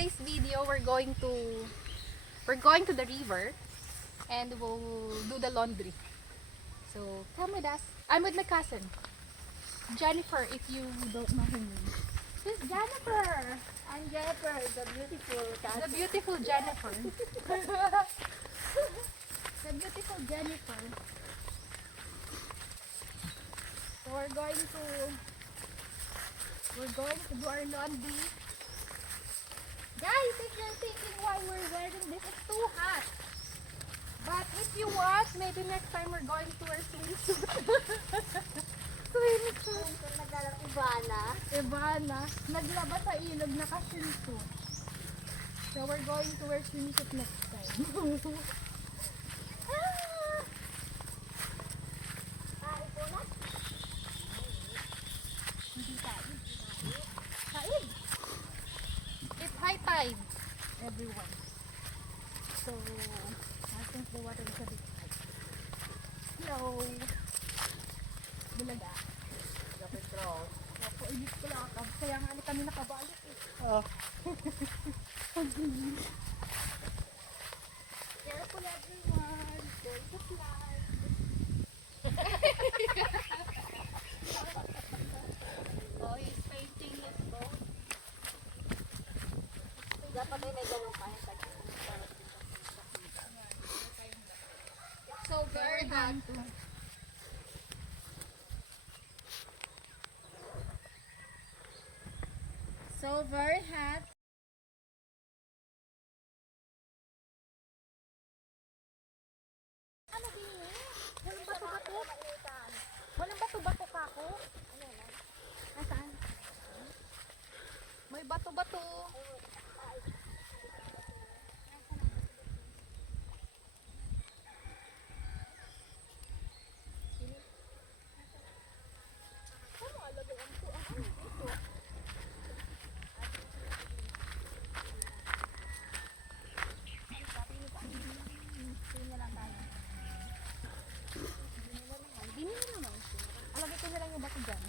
today's video, we're going to the river and we'll do the laundry. So come with us. I'm with my cousin Jennifer, if you don't know her name. This is Jennifer. I'm Jennifer, the beautiful cousin. The beautiful Jennifer. The beautiful Jennifer. So we're going to do our laundry. Guys, if you're thinking why we're wearing this, it's too hot. But if you want, maybe next time we're going to wear swimsuit. Swimsuit. Naglalak Ivana. Ivana, naglaba sa ilog, naka-swimsuit. So we're going to wear swimsuit next time. Ito na. Hindi tayo. Kain. It's high tide, everyone. So, I think the water is a bit high. Hello. Bulaga. Ako, inis ko lang. Kaya nga kami nakabalik eh. Careful everyone. Going to fly. Oh, he's painting his boat. Dapat ay may ganun pa. So very hot. So very hot. Ano din eh? Walang bato-bato. Walang bato-bato ka ako. Nasaan? May bato-bato. Alagay ko na lang yung bato dyan.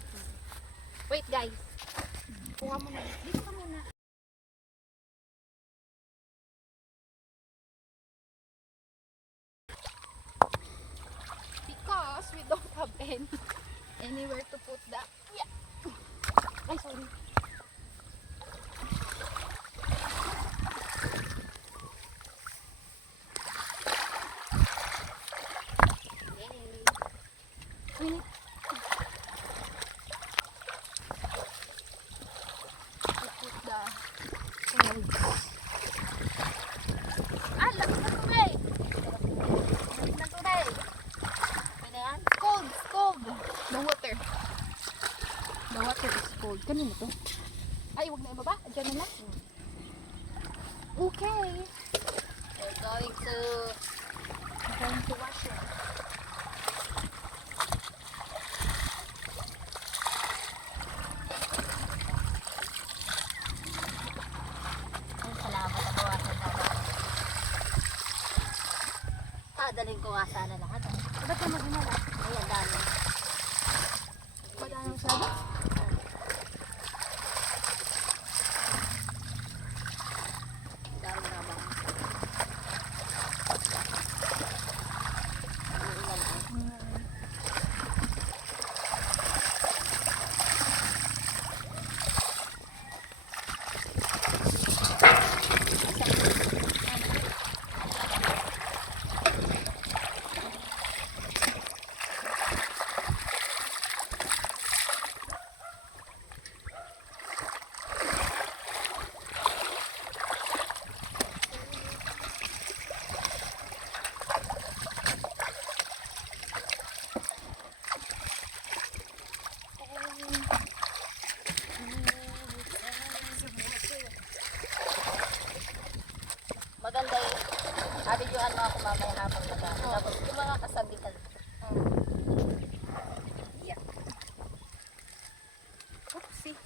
Wait guys. Kuha mo na. Dito ka muna. Because we don't have anywhere to put that. Yeah. Ay, sorry. Wait. Put the eggs. Ah, laki na tubig! Laki na tubig! Ano yan? Cold! Cold! The water. The water is cold. Kanino to? Ay, huwag na ibaba. Diyan na lang. Okay. We're going to Wash it. Ay, salamat sa bawasan na ba? Dalhin ko nga sana lahat. Ba't ka mag-inala? Ay, ang dami. Ba't anong sabi? Ang dami na ba? Maganda yun. Abidyohan mo ako mamaya hapon na dami. Tapos yung mga kasabitan. Yeah. Oopsie.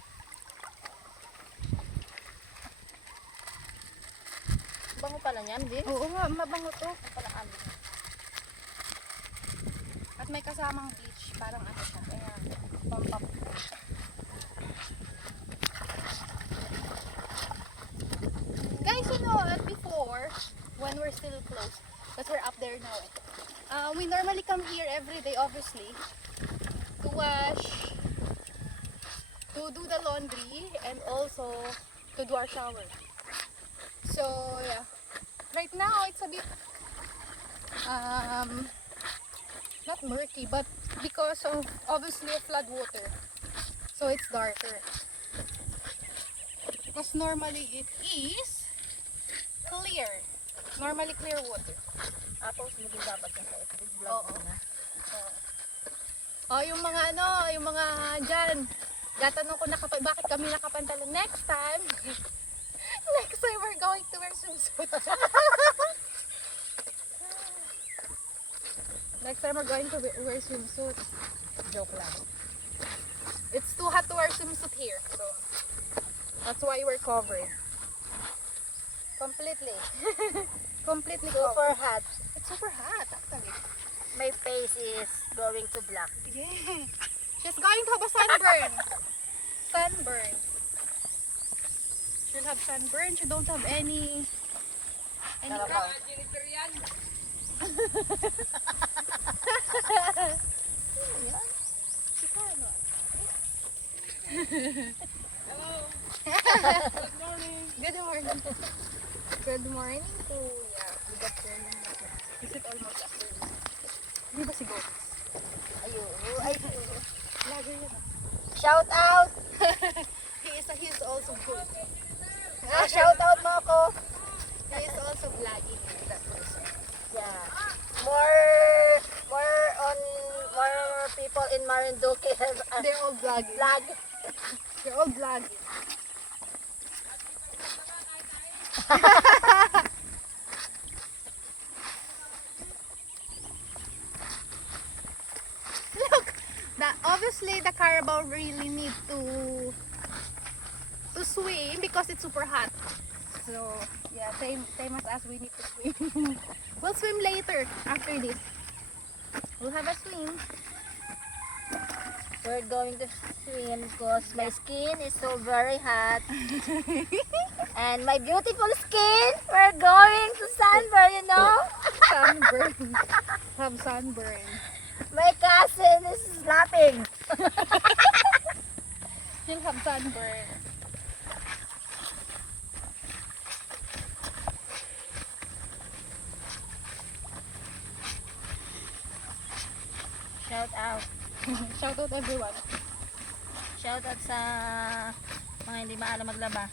Bango pala niyan, din? Oo nga, mabango to. Ang pala amin. At may kasamang bleach. Parang ano siya. Kaya, pampap. when we're still closed. But we're up there now. We normally come here every day, obviously, to wash, to do the laundry, and also to do our shower. So yeah, right now it's a bit not murky, but because of obviously a flood water, so it's darker. Because normally it is clear, normally clear water. Tapos, hindi dapat yung sa FB vlog Oo. mo na. Oh, yung mga yung mga dyan, gatanong ko bakit kami nakapantalon next time. Next time we're going to wear swimsuit. Next time we're going to wear swimsuit. Joke lang. It's too hot to wear swimsuit here, so that's why we're covered. Completely. Completely Super covered. hot. It's super hot, actually. My face is going to black. Yeah. She's going to have a sunburn. Sunburn. She'll have sunburn. She don't have any Karabaw. Good morning. Good morning to good afternoon. Is it almost afternoon? Di ba si Gomes? Ayun. Vlogger yun. Shout out! He is also good. Shout out mo ako. He is also vlogging. That person. Yeah. More people in Marinduque have They're all vlogging. vlog. They're all vlogging. Look, obviously the Carabao really need to swim because it's super hot. So yeah, same as us. We need to swim. We'll swim later after this. We'll have a swim. We're going to swim because my skin is so very hot. And my beautiful skin, we're going to sunburn, you know? Sunburn. Have sunburn. My cousin is laughing. You'll have sunburn. Shout out. Shout out everyone. Shout out sa mga hindi maalam maglaba.